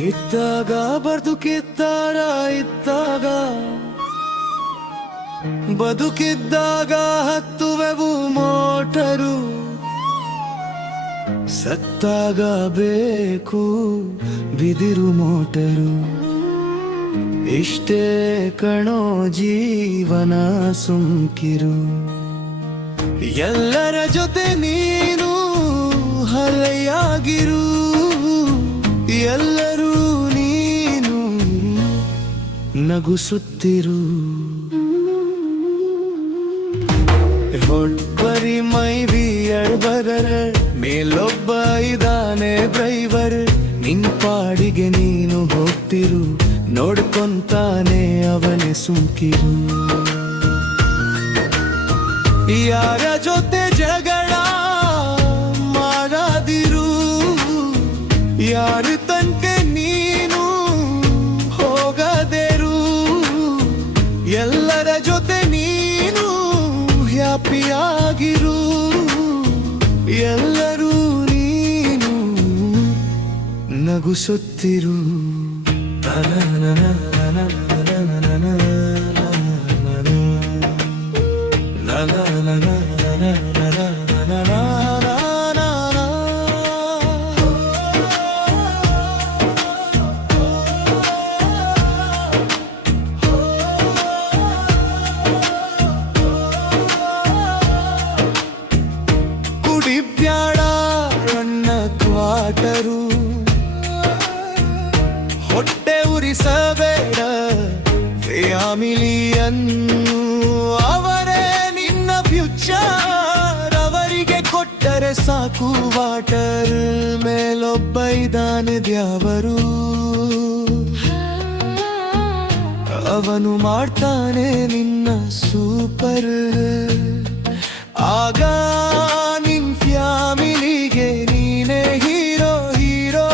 ಇದ್ದಾಗ ಬದುಕಿದ್ದಾರ ಇದ್ದಾಗ ಬದುಕಿದ್ದಾಗ ಹತ್ತುವೆವು ಮೋಟರು, ಸತ್ತಾಗ ಬೇಕು ಬಿದಿರು ಮೋಟರು. ಇಷ್ಟೇ ಕಣೋ ಜೀವನ ಸುಮ್ಕಿರು. ಎಲ್ಲರ ಜೊತೆ ನೀನು ಹಲೆಯಾಗಿರು, ಎಲ್ಲರೂ ನೀನು ನಗುಸುತ್ತಿರು. ಹೊಡ್ಬರಿ ಮೈವಿ ಎಳ್ಬರರ ಮೇಲೊಬ್ಬ ಇದಾನೆ ಡ್ರೈವರ್. ನಿನ್ ಪಾಡಿಗೆ ನೀನು ಹೋಗ್ತಿರು, ನೋಡ್ಕೊಂತಾನೆ ಅವನೇ ಸುಮ್ಕಿರು. ಯಾರ ಜೊತೆ ಜಗಳ ಮಾಡದಿರು, ಯಾರ ತನಕ ನೀನು ಹೋಗದೇರು. ಎಲ್ಲರ ಜೊತೆ ನೀನು ಹ್ಯಾಪಿಯಾಗಿರು, ಎಲ್ಲರೂ ನೀನು ನಗುಸುತ್ತಿರು. ಕುಡಿಬ್ಯಾಡ ಅಣ್ಣ ಕ್ವಾಟರು, ಹೊಟ್ಟೆ ಉರಿಸಬೇಡ ಫ್ಯಾಮಿಲಿಯನ್ನು. ಅವರೇ ನಿನ್ನ ಫ್ಯೂಚರ್, ಅವರಿಗೆ ಕೊಟ್ಟರೆ ಸಾಕು ವಾಟರ್. ಮೇಲೊಬ್ಬ ಇದಾನೆ ದ್ಯಾವರು, ಅವನು ಮಾಡ್ತಾನೆ ನಿನ್ನ ಸೂಪರ್. ಆಗ ನಿನ್ ಫ್ಯಾಮಿಲಿಗೆ ನೀನೇ ಹೀರೋ ಹೀರೋ.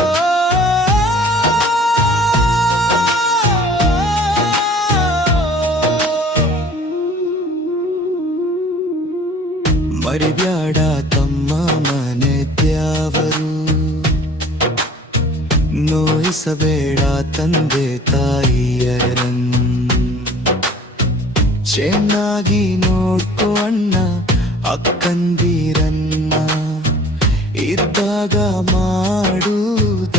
ಮರಿಬ್ಯಾಡ ತಮ್ಮ ಮನೆ ದ್ಯಾವರು, ನೋಯಿಸಬೇಡ ತಂದೆ ತಾಯಿಯರನ್ನು. ಚೆನ್ನಾಗಿ ನೋಡ್ಕೋ ಅಣ್ಣ ಅಕ್ಕಂದಿರನ್ನ, ಇದ್ದಾಗ ಮಾಡುದಾನನ.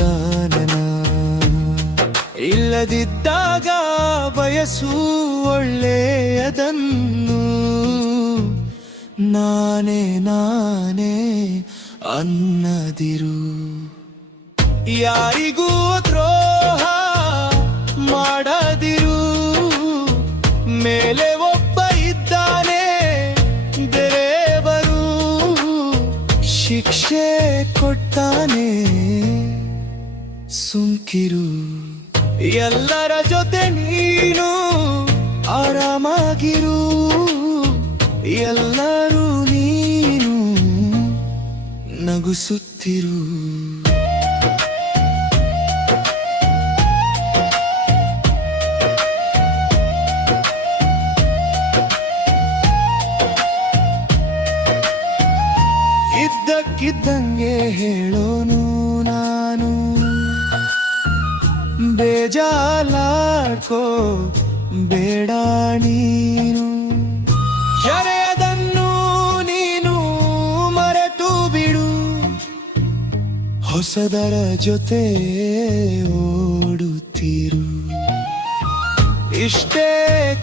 ಇಲ್ಲದಿದ್ದಾಗ ಬಯಸು ಒಳ್ಳೆಯದನ್ನು. ನಾನೇ ನಾನೇ ಅನ್ನದಿರು, ಯಾರಿಗೂ ದ್ರೋಹ ಮಾಡದಿರು. ಮೇಲೆ ಒಬ್ಬ ಇದ್ದಾನೆ ದೇವರು, ಶಿಕ್ಷೆ ಕೊಡ್ತಾನೆ ಸುಮ್ಕಿರು. ಎಲ್ಲರ ಜೊತೆ ನೀನು ಆರಾಮಾಗಿರು, ಎಲ್ಲರೂ ನೀನು ನಗುಸುತ್ತಿರು. ಇದ್ದಕ್ಕಿದ್ದಂಗೆ ಹೇಳೋನು ನಾನು, ಬೇಜಾಲಾಡ್ಕೋ ಬೇಡ ನೀನು. ಹಳೆಯದನ್ನು ನೀನು ಮರೆತು ಬಿಡು, ಹೊಸದರ ಜೊತೆ ಓಡುತ್ತಿರು. ಇಷ್ಟೇ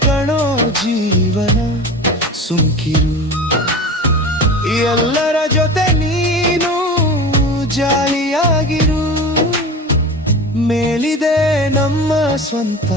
ಕಣೋ ಜೀವನ ಸುಮ್ಕಿರು. ಎಲ್ಲರ ಜೊತೆ ನೀನು ಜಾಲಿಯಾಗಿರು. ಮೇಲಿದೆ ನಮ್ಮ ಸ್ವಂತ.